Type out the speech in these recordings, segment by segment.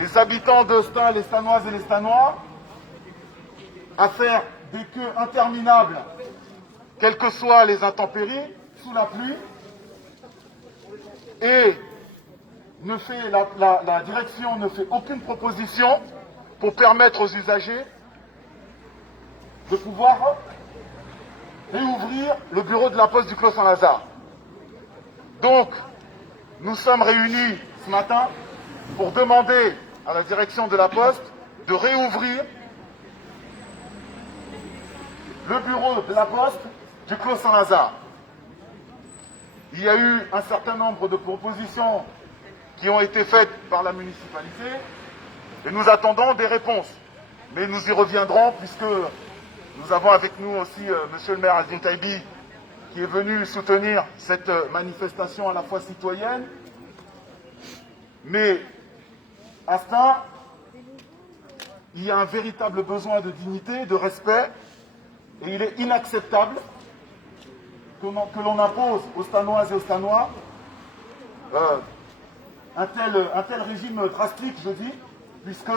les habitants de Stains, les Stanoises et les Stanois, à faire des queues interminables, quelles que soient les intempéries, sous la pluie, et la direction ne fait aucune proposition pour permettre aux usagers de pouvoir réouvrir le bureau de la Poste du Clos Saint-Lazare. Donc, nous sommes réunis ce matin pour demander à la direction de la Poste de réouvrir le bureau de la Poste du Clos Saint-Lazare. Il y a eu un certain nombre de propositions qui ont été faites par la municipalité et nous attendons des réponses. Mais nous y reviendrons puisque nous avons avec nous aussi monsieur le maire Azdin Taibi qui est venu soutenir cette manifestation à la fois citoyenne. Mais à Stains, il y a un véritable besoin de dignité, de respect, et il est inacceptable que l'on impose aux Stanoises et aux Stanois un tel régime drastique, je dis, puisque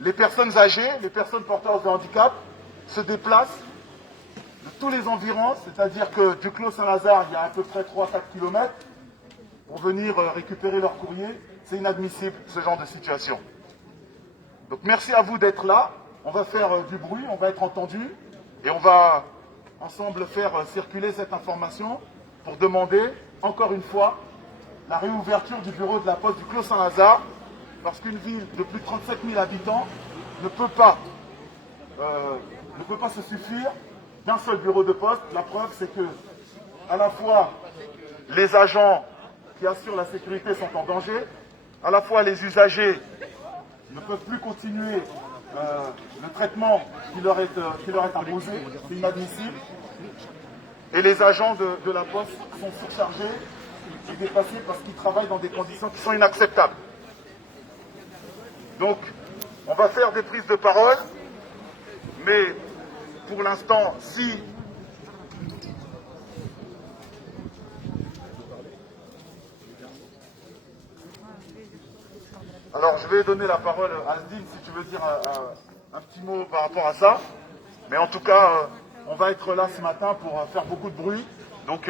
les personnes âgées, les personnes porteuses de handicap se déplacent de tous les environs, c'est-à-dire que du Clos Saint-Lazare, il y a à peu près 3-4 km pour venir récupérer leur courrier. C'est inadmissible, ce genre de situation. Donc merci à vous d'être là. On va faire du bruit, on va être entendu et on va ensemble faire circuler cette information pour demander, encore une fois, la réouverture du bureau de la Poste du Clos Saint-Lazare, parce qu'une ville de plus de 37 000 habitants ne peut pas se suffire d'un seul bureau de poste. La preuve, c'est que à la fois les agents qui assurent la sécurité sont en danger, à la fois les usagers ne peuvent plus continuer le traitement qui leur est imposé, c'est inadmissible, et les agents de la Poste sont surchargés et dépassés parce qu'ils travaillent dans des conditions qui sont inacceptables. Donc, on va faire des prises de parole, mais pour l'instant, si alors je vais donner la parole à Azdin si tu veux dire un petit mot par rapport à ça. Mais en tout cas, on va être là ce matin pour faire beaucoup de bruit. Donc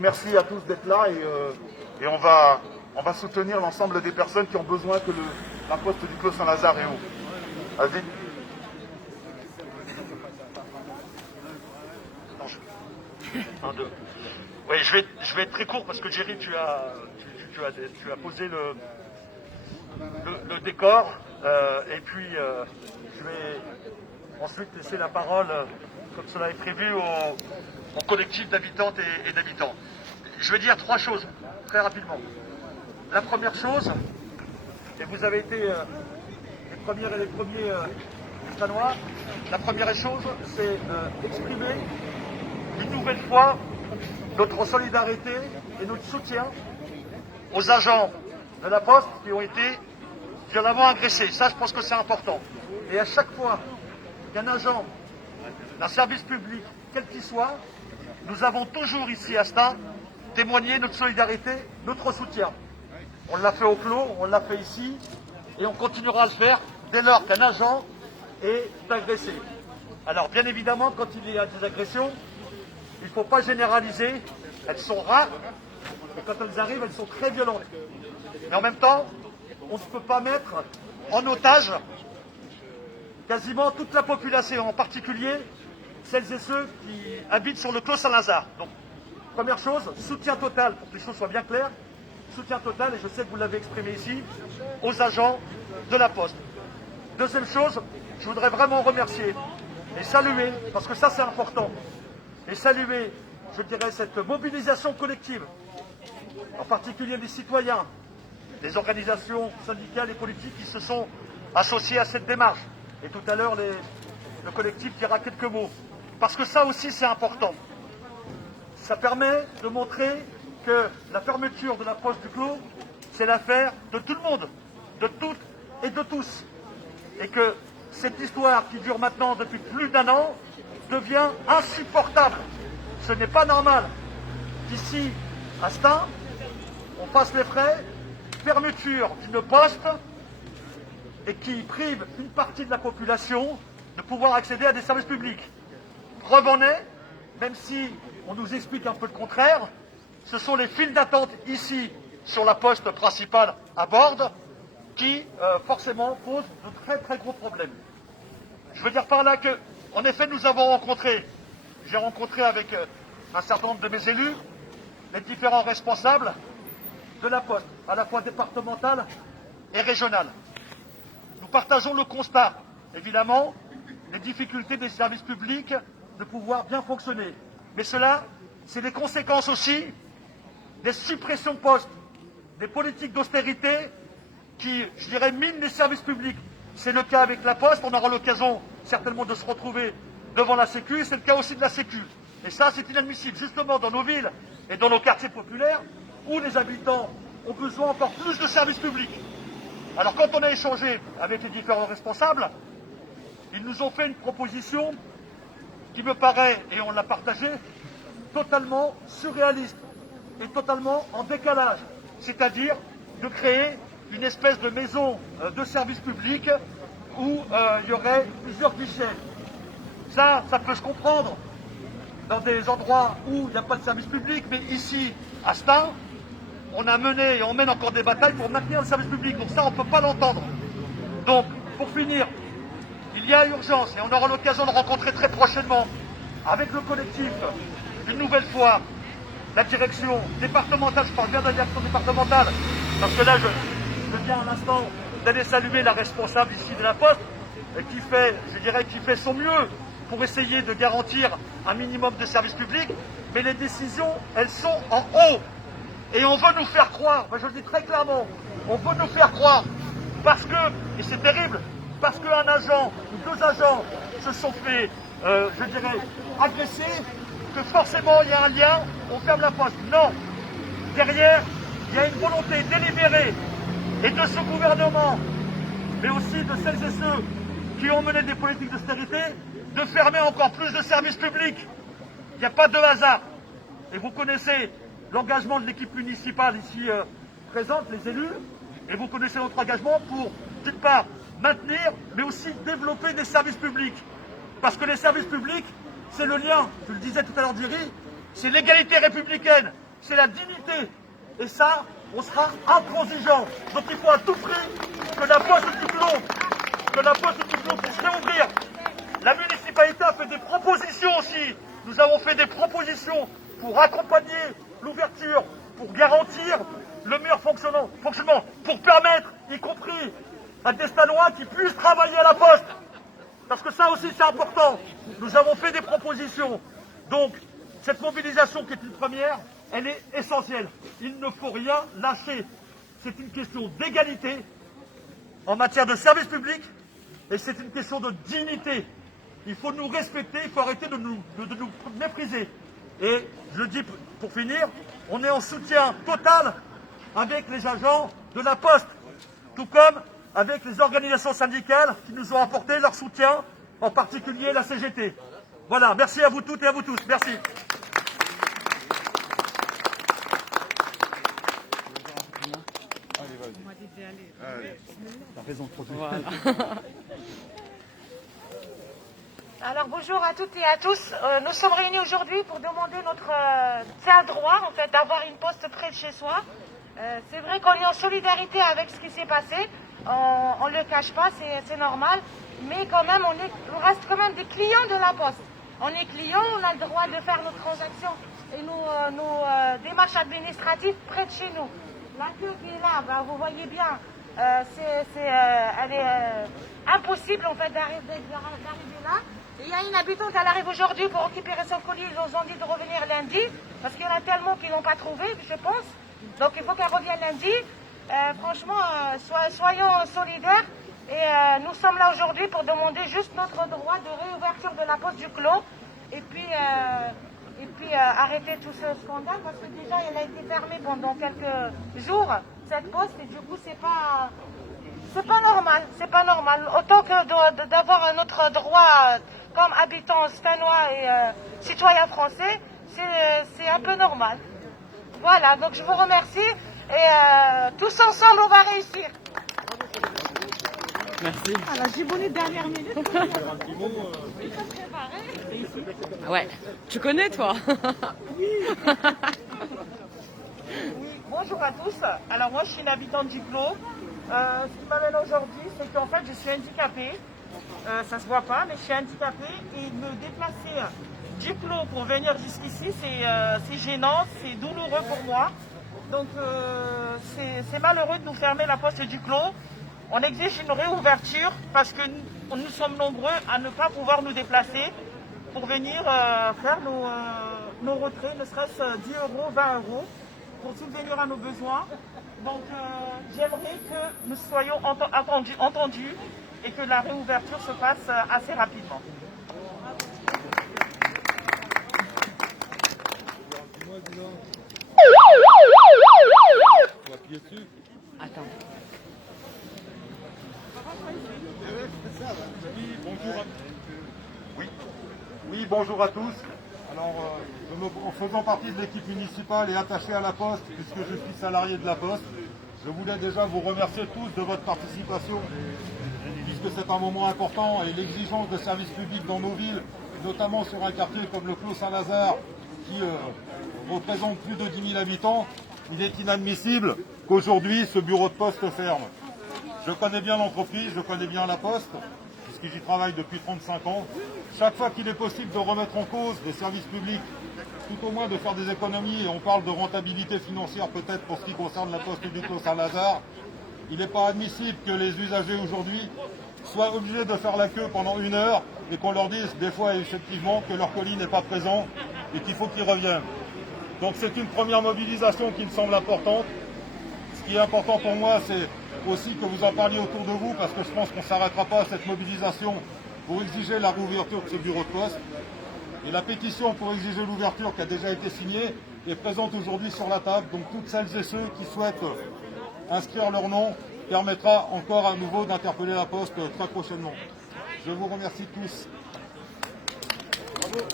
merci à tous d'être là et on va soutenir l'ensemble des personnes qui ont besoin que la Poste du Clos Saint-Lazare réouvre. Azdin. Oui, je vais être très court parce que Jerry, tu as posé le décor et puis je vais ensuite laisser la parole, comme cela est prévu, au collectif d'habitantes et d'habitants. Je vais dire 3 choses très rapidement. La première chose, et vous avez été les premières et les premiers Stanois, la première chose, c'est exprimer une nouvelle fois notre solidarité et notre soutien aux agents de la Poste qui ont été violemment agressés. Ça, je pense que c'est important. Et à chaque fois qu'un agent d'un service public, quel qu'il soit, nous avons toujours ici à Stains témoigné notre solidarité, notre soutien. On l'a fait au Clos, on l'a fait ici, et on continuera à le faire dès lors qu'un agent est agressé. Alors, bien évidemment, quand il y a des agressions, il ne faut pas généraliser. Elles sont rares, et quand elles arrivent, elles sont très violentes. Mais en même temps, on ne peut pas mettre en otage quasiment toute la population, en particulier celles et ceux qui habitent sur le Clos Saint-Lazare. Donc, première chose, soutien total, pour que les choses soient bien claires, soutien total, et je sais que vous l'avez exprimé ici, aux agents de la Poste. Deuxième chose, je voudrais vraiment remercier et saluer, parce que ça c'est important, et saluer, je dirais, cette mobilisation collective, en particulier des citoyens, des organisations syndicales et politiques qui se sont associés à cette démarche. Et tout à l'heure, le collectif dira quelques mots. Parce que ça aussi, c'est important. Ça permet de montrer que la fermeture de la Poste du Clos, c'est l'affaire de tout le monde, de toutes et de tous. Et que cette histoire qui dure maintenant depuis plus d'1 an devient insupportable. Ce n'est pas normal qu'ici, à Stains, on fasse les frais fermeture d'une poste et qui prive une partie de la population de pouvoir accéder à des services publics. Preuve en est, même si on nous explique un peu le contraire, ce sont les files d'attente ici sur la poste principale à Bordes qui forcément posent de très très gros problèmes. Je veux dire par là que, en effet, j'ai rencontré avec un certain nombre de mes élus les différents responsables de la poste, à la fois départementale et régionale. Nous partageons le constat, évidemment, des difficultés des services publics de pouvoir bien fonctionner. Mais cela, c'est les conséquences aussi des suppressions de postes, des politiques d'austérité qui, je dirais, minent les services publics. C'est le cas avec la Poste, on aura l'occasion certainement de se retrouver devant la Sécu, c'est le cas aussi de la Sécu. Et ça, c'est inadmissible, justement dans nos villes et dans nos quartiers populaires, où les habitants ont besoin encore plus de services publics. Alors quand on a échangé avec les différents responsables, ils nous ont fait une proposition qui me paraît, et on l'a partagée, totalement surréaliste et totalement en décalage. C'est-à-dire de créer une espèce de maison de service public où il y aurait plusieurs guichets. Ça peut se comprendre dans des endroits où il n'y a pas de service public, mais ici, à Stein, on a mené et on mène encore des batailles pour maintenir le service public. Donc ça, on ne peut pas l'entendre. Donc, pour finir, il y a urgence, et on aura l'occasion de rencontrer très prochainement, avec le collectif, une nouvelle fois, la direction départementale, je parle bien de la direction départementale, parce que là, je viens à l'instant d'aller saluer la responsable ici de la Poste, qui fait son mieux pour essayer de garantir un minimum de services publics, mais les décisions, elles sont en haut. Et on veut nous faire croire, je le dis très clairement, on veut nous faire croire, parce que, et c'est terrible, parce qu'un agent ou deux agents se sont fait, agresser, que forcément il y a un lien, on ferme la Poste. Non. Derrière, il y a une volonté délibérée, et de ce gouvernement, mais aussi de celles et ceux qui ont mené des politiques d'austérité, de fermer encore plus de services publics. Il n'y a pas de hasard. Et vous connaissez l'engagement de l'équipe municipale ici présente, les élus, et vous connaissez notre engagement pour, d'une part, maintenir, mais aussi développer des services publics. Parce que les services publics, c'est le lien, je le disais tout à l'heure Thierry, c'est l'égalité républicaine, c'est la dignité. Et ça, on sera intransigeant. Donc il faut à tout prix que la Poste du Plomb puisse réouvrir. La municipalité a fait des propositions aussi. Nous avons fait des propositions pour accompagner l'ouverture, pour garantir le meilleur fonctionnement, pour permettre, y compris à des Stanois qui puissent travailler à la Poste. Parce que ça aussi c'est important. Nous avons fait des propositions. Donc, cette mobilisation qui est une première, elle est essentielle. Il ne faut rien lâcher. C'est une question d'égalité en matière de service public et c'est une question de dignité. Il faut nous respecter, il faut arrêter de nous mépriser. Et je le dis pour finir, on est en soutien total avec les agents de la Poste, tout comme avec les organisations syndicales qui nous ont apporté leur soutien, en particulier la CGT. Voilà, merci à vous toutes et à vous tous. Merci. Alors bonjour à toutes et à tous. Nous sommes réunis aujourd'hui pour demander c'est un droit en fait d'avoir une poste près de chez soi. C'est vrai qu'on est en solidarité avec ce qui s'est passé. On ne le cache pas, c'est normal. Mais quand même, on reste quand même des clients de la Poste. On est clients, on a le droit de faire nos transactions et nos démarches administratives près de chez nous. La queue qui est là, vous voyez bien, elle est impossible en fait d'arriver là. Il y a une habitante, elle arrive aujourd'hui pour récupérer son colis. Ils nous ont dit de revenir lundi parce qu'il y en a tellement qui n'ont pas trouvé, je pense. Donc il faut qu'elle revienne lundi. Franchement, soyons solidaires. Et nous sommes là aujourd'hui pour demander juste notre droit de réouverture de la Poste du Clos. Et puis arrêter tout ce scandale parce que déjà elle a été fermée pendant quelques jours, cette poste, et du coup c'est pas normal. Autant que d'avoir notre droit comme habitants stanois et citoyens français, c'est un peu normal. Voilà, donc je vous remercie et tous ensemble va réussir. Merci. Ah, la Gibouni, dernière minute. Ouais, tu connais toi? Oui, bonjour à tous. Alors moi je suis une habitante du Clos. Ce qui m'amène aujourd'hui, c'est qu'en fait je suis handicapée. Ça se voit pas, mais je suis handicapée et me déplacer du Clos pour venir jusqu'ici, c'est gênant, c'est douloureux pour moi. Donc c'est malheureux de nous fermer la poste du Clos. On exige une réouverture parce que nous sommes nombreux à ne pas pouvoir nous déplacer pour venir faire nos retraits, ne serait-ce 10 euros, 20 euros, pour subvenir à nos besoins. Donc j'aimerais que nous soyons entendus et que la réouverture se fasse assez rapidement. Attends. Oui, bonjour à tous. Alors, en faisant partie de l'équipe municipale et attaché à la Poste, puisque je suis salarié de la Poste, je voulais déjà vous remercier tous de votre participation, puisque c'est un moment important et l'exigence de services publics dans nos villes, notamment sur un quartier comme le Clos Saint-Lazare, qui représente plus de 10 000 habitants, il est inadmissible qu'aujourd'hui ce bureau de poste ferme. Je connais bien l'entreprise, je connais bien la Poste, puisque j'y travaille depuis 35 ans. Chaque fois qu'il est possible de remettre en cause des services publics, tout au moins de faire des économies, et on parle de rentabilité financière peut-être pour ce qui concerne la Poste du Clos Saint-Lazare, il n'est pas admissible que les usagers aujourd'hui soient obligés de faire la queue pendant 1 heure et qu'on leur dise des fois effectivement que leur colis n'est pas présent et qu'il faut qu'ils reviennent. Donc c'est une première mobilisation qui me semble importante. Ce qui est important pour moi, c'est aussi que vous en parliez autour de vous, parce que je pense qu'on ne s'arrêtera pas à cette mobilisation pour exiger la réouverture de ce bureau de poste. Et la pétition pour exiger l'ouverture qui a déjà été signée est présente aujourd'hui sur la table. Donc toutes celles et ceux qui souhaitent inscrire leur nom permettra encore à nouveau d'interpeller la Poste très prochainement. Je vous remercie tous. Bravo.